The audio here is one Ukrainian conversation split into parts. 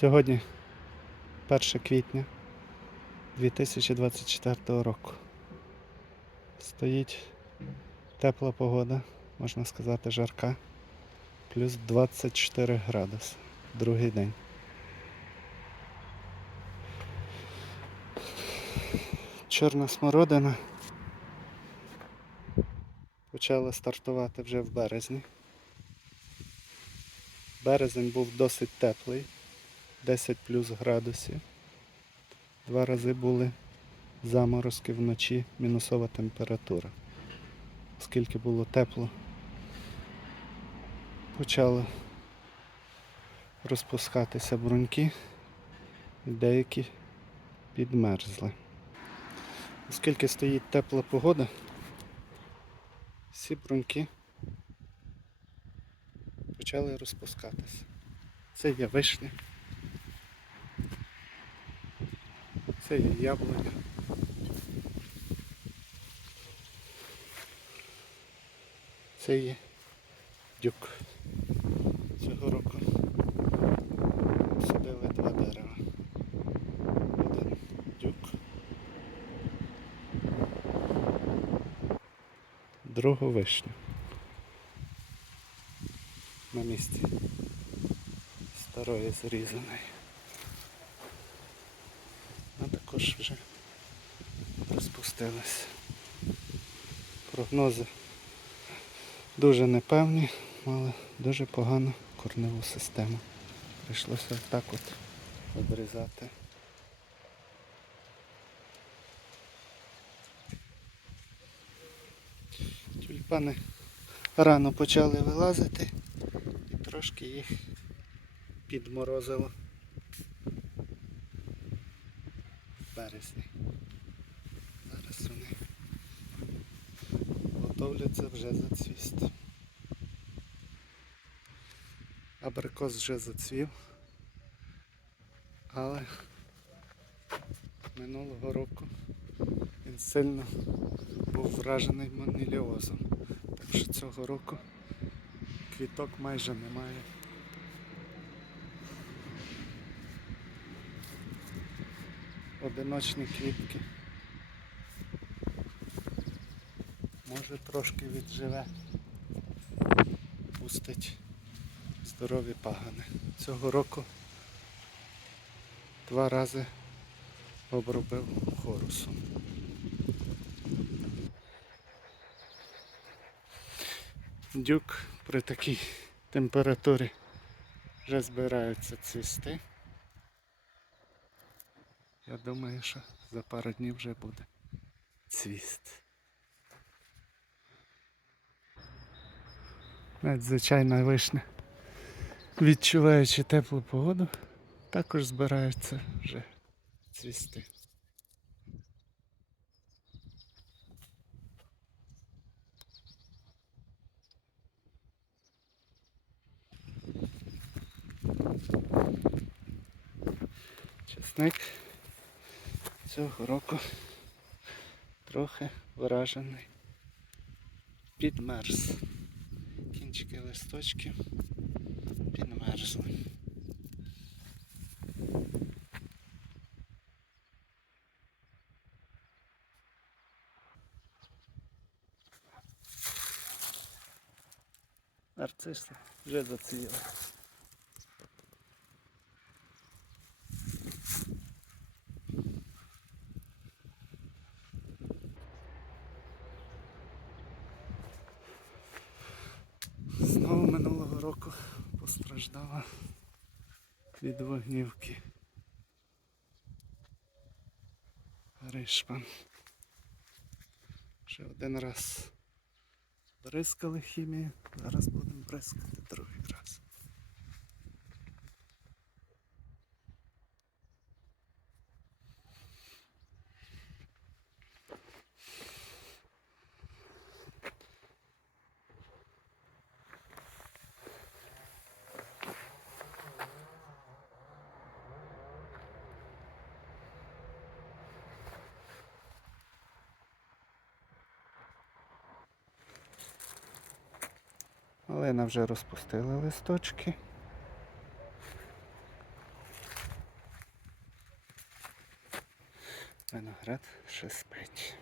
Сьогодні 1 квітня 2024 року. Стоїть тепла погода, можна сказати, жарка. Плюс 24 градуси. Другий день. Чорна смородина почала стартувати вже в березні. Березень був досить теплий, 10 плюс градусів. Два рази були заморозки вночі, мінусова температура. Оскільки було тепло, почало розпускатися бруньки, і деякі підмерзли. Оскільки стоїть тепла погода, всі бруньки почали розпускатися. Це є вишня. Це є яблуня. Це є дюк. Цього року садили два дерева. Один дюк. Другу вишню. На місці старої зрізаної. Також вже розпустилися. Прогнози дуже непевні, мали дуже погану корневу систему. Прийшлося так от обрізати. Тюльпани рано почали вилазити і трошки їх підморозило в березні. Зараз вони готовляться вже зацвісти. Абрикос вже зацвів, але минулого року він сильно був вражений маніліозом. Так що цього року квіток майже немає. Одиночні квітки. Може трошки відживе. Пустить здорові пагани. Цього року два рази обробив хорусом. Дюк при такій температурі вже збираються цвісти. Я думаю, що за пару днів вже буде цвіст. Навіть звичайна вишня, відчуваючи теплу погоду, також збираються вже цвісти. Чесник цього року трохи вражений. Підмерз. Кінчики листочків підмерзли. Нарциси вже зацвіли. Року постраждала від вогнівки. Ришпан. Ще один раз бризкали хімію, зараз будемо бризкати другий раз. Малина вже розпустила листочки. Виноград ще спить.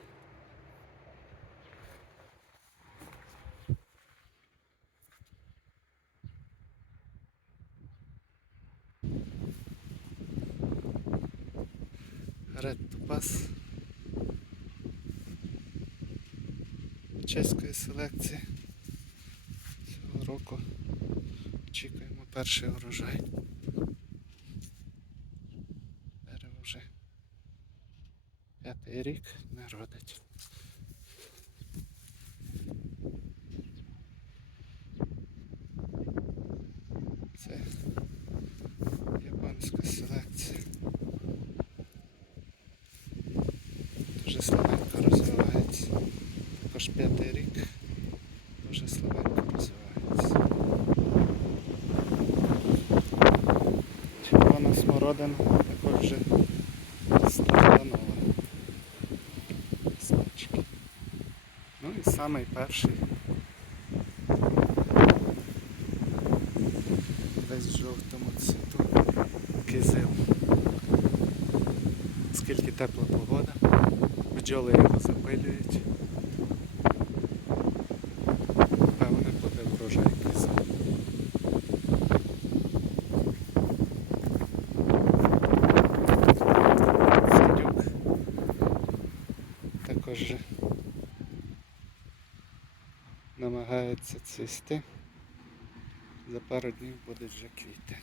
Red Tubas чеської селекції. Року очікуємо перший урожай. Дерево вже п'ятий рік не родить. Це японська селекція. Дуже слабенько розвивається. Також п'ятий рік дуже слабенько розвивається. Червона також вже станова. Листочки. Ну і самий перший. Весь в жовтому цвіту кизил. Скільки тепла погода, бджоли його запилюють. Певне буде врожай кизил. Садюк також намагається цвісти. За пару днів будуть вже квіти.